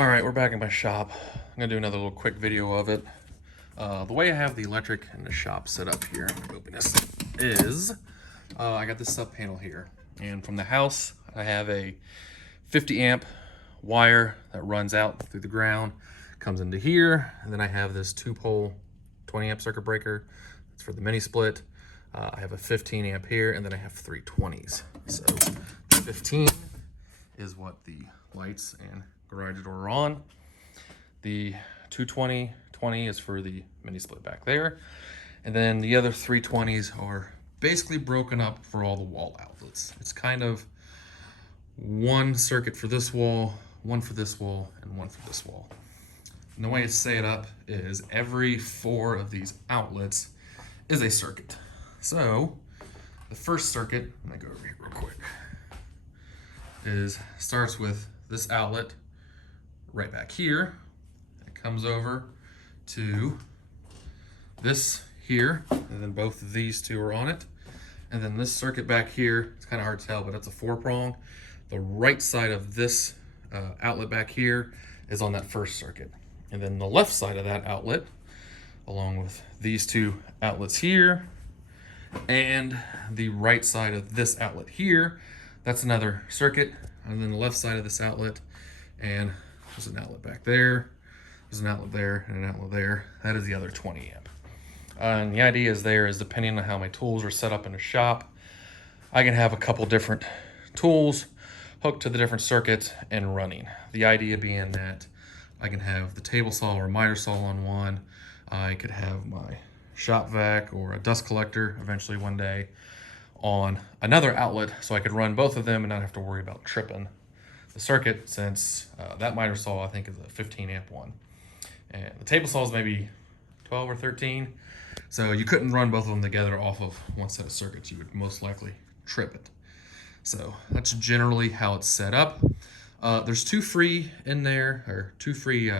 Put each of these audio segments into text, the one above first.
All right, we're back in my shop. I'm gonna do another little quick video of it. The way I have the electric in the shop set up here, I'm gonna open this, is I got this sub panel here. And from the house, I have a 50 amp wire that runs out through the ground, comes into here, and then I have this 2-pole 20 amp circuit breaker. It's for the mini split. I have a 15 amp here, and then I have 3 20s. So the 15 is what the lights and garage door are on. The 220 20 is for the mini split back there. And then the other 3 20s are basically broken up for all the wall outlets. It's kind of one circuit for this wall, one for this wall, and one for this wall. And the way it's set up is every 4 of these outlets is a circuit. So the first circuit, I'm gonna go over here real quick, starts with this outlet right back here. It comes over to this here, and then both of these two are on it. And then this circuit back here, it's kind of hard to tell, but it's a 4-prong. The right side of this outlet back here is on that first circuit. And then the left side of that outlet, along with these 2 outlets here, and the right side of this outlet here, that's another circuit. And then the left side of this outlet, and there's an outlet back there, there's an outlet there, and an outlet there. That is the other 20 amp. And the idea is depending on how my tools are set up in the shop, I can have a couple different tools hooked to the different circuits and running. The idea being that I can have the table saw or miter saw on one. I could have my shop vac or a dust collector eventually one day on another outlet, so I could run both of them and not have to worry about tripping the circuit, since that miter saw I think is a 15 amp one. And the table saw is maybe 12 or 13. So you couldn't run both of them together off of one set of circuits. You would most likely trip it. So that's generally how it's set up. There's 2 free in there, or 2 free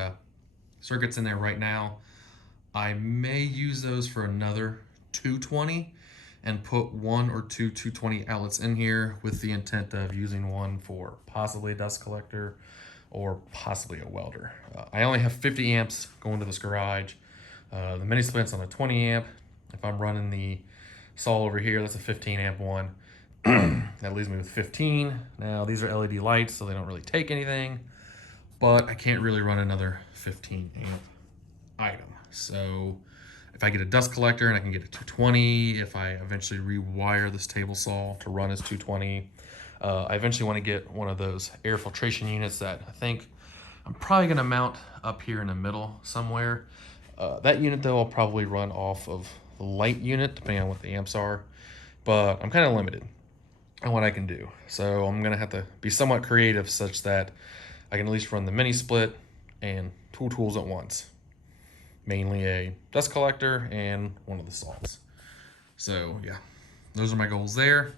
circuits in there right now. I may use those for another 220 and put 1 or 2 220 outlets in here with the intent of using one for possibly a dust collector or possibly a welder. I only have 50 amps going to this garage. The mini split's on a 20 amp. If I'm running the saw over here, that's a 15 amp one. That leaves me with 15. Now these are LED lights, so they don't really take anything, but I can't really run another 15 amp item. So if I get a dust collector and I can get a 220, if I eventually rewire this table saw to run as 220, I eventually want to get one of those air filtration units that I think I'm probably going to mount up here in the middle somewhere. That unit though, I'll probably run off of the light unit depending on what the amps are, but I'm kind of limited on what I can do. So I'm going to have to be somewhat creative such that I can at least run the mini split and 2 tools at once. Mainly a dust collector and one of the saws. So yeah, those are my goals there.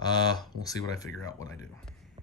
We'll see what I figure out what I do.